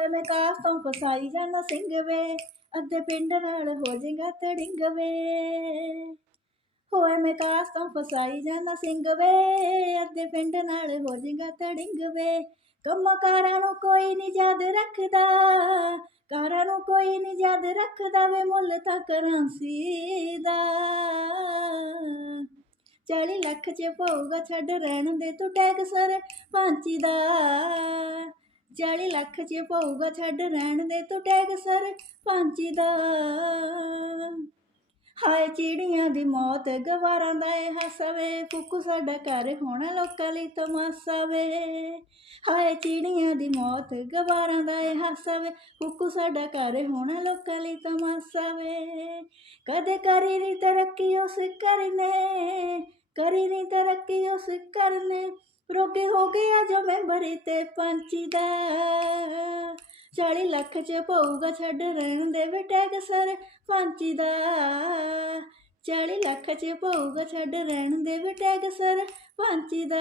ਹੋਏ ਮੈਂ ਕਾਸ ਤੋਂ ਫਸਾਈ ਜਾਣਾ ਸਿੰਘ ਵੇ। ਅੱਧੇ ਪਿੰਡ ਨਾਲ ਹੋ ਜਾਏਗਾ ਤੜਿੰਗ ਵੇ। ਹੋਏ, ਮੈਂ ਕਾਸ ਤੋਂ ਫਸਾਈ ਜਾਣਾ ਸਿੰਘ ਵੇ। ਅੱਧੇ ਪਿੰਡ ਨਾਲ ਹੋ ਜਾਏਗਾ ਤੜਿੰਗ ਵੇ। ਕੰਮਾਂ ਨੂੰ ਕੋਈ ਨਹੀਂ ਯਾਦ ਰੱਖਦਾ। ਕਾਰਾਂ ਨੂੰ ਕੋਈ ਨਹੀਂ ਯਾਦ ਰੱਖਦਾ ਵੇ, ਮੁੱਲ ਤਾਂ ਕਰਾਂਸੀ ਦਾ 40 ਲੱਖ ਚ ਪਊਗਾ, ਛੱਡ ਰਹਿਣ ਦੇ ਤੂੰ ਟੈਗ ਸਰ ਪਾਂਚੀ ਦਾ। 40 ਲੱਖ ਚ ਪਊਗਾ ਛੱਡ ਰਹਿਣ ਦੇ ਤੂੰ ਟੈਗ ਸਰ ਪਾਂਚੀ ਦਾ। ਹਾਏ ਚਿੜੀਆਂ ਦੀ ਮੌਤ ਗਵਾਰਾਂ ਦਾ ਇਹ ਹਸਵੇ ਕੁੱਕੂ ਸਾਡਾ ਘਰ ਹੋਣਾ ਲੋਕਾਂ ਲਈ ਤਮਾਸਾ ਵੇ ਹਾਏ ਚਿੜੀਆਂ ਦੀ ਮੌਤ ਗਵਾਰਾਂ ਦਾ ਇਹ ਹਸਵੇ ਕੁੱਕੂ ਸਾਡਾ ਘਰ ਹੋਣਾ ਲੋਕਾਂ ਲਈ ਤਮਾਸਾ ਵੇ ਕਦੇ ਕਰੀ ਨਹੀਂ ਤਰੱਕੀ ਉਸ ਕਰਨੇ, ਕਰੀ ਨਹੀਂ ਤਰੱਕੀ ਉਸ ਕਰਨੇ। ਰੋਗੇ ਹੋ ਗਿਆ ਜੋ ਮੈਂਬਰੀ ਤੇ ਪੰਚੀ ਦਾ 40 ਲੱਖ ਚ ਪਊਗਾ ਛੱਡ ਰਹਿਣ ਦੇ ਬਟੈਗ ਸਰ ਪੰਚੀ ਦਾ 40 ਲੱਖ ਚ ਪਊਗਾ ਛੱਡ ਰਹਿਣ ਦੇ ਬਟੈਗ ਸਰ ਪੰਚੀ ਦਾ